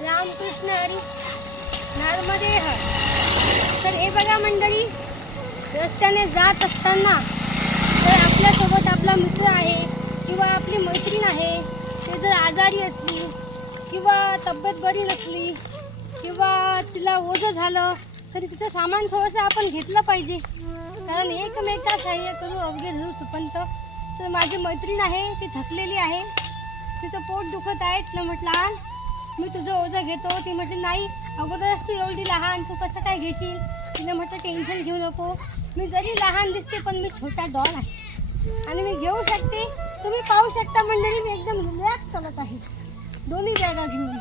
रामकृष्ण हरी नर्मदे हर. तर हे बघा मंडळी रस्त्याने जात असताना तर आपल्यासोबत आपला मित्र आहे किंवा आपली मैत्रीण आहे ते जर आजारी असली किंवा तब्येत बरी नसली किंवा तिला ओझं झालं तरी तिचं सामान थोडंसं आपण घेतलं पाहिजे. कारण एकमेका सहाय्य करू अवघे धरू सुपंत. तर माझी मैत्रीण आहे ती थकलेली आहे. तिचं पोट दुखत आहे तिला म्हटलं आण मी तुझं ओझं घेतो. ती म्हटली नाही अगोदरच तू एवढी लहान तू कसं काय घेशील? तिने म्हटलं टेन्शन घेऊ नको. मी जरी लहान दिसते पण मी छोटा डॉल आहे. आणि मी घेऊ शकते. तुम्ही पाहू शकता मंडळी मी एकदम रिलॅक्स चालत आहे. दोन्ही जागा घेऊन.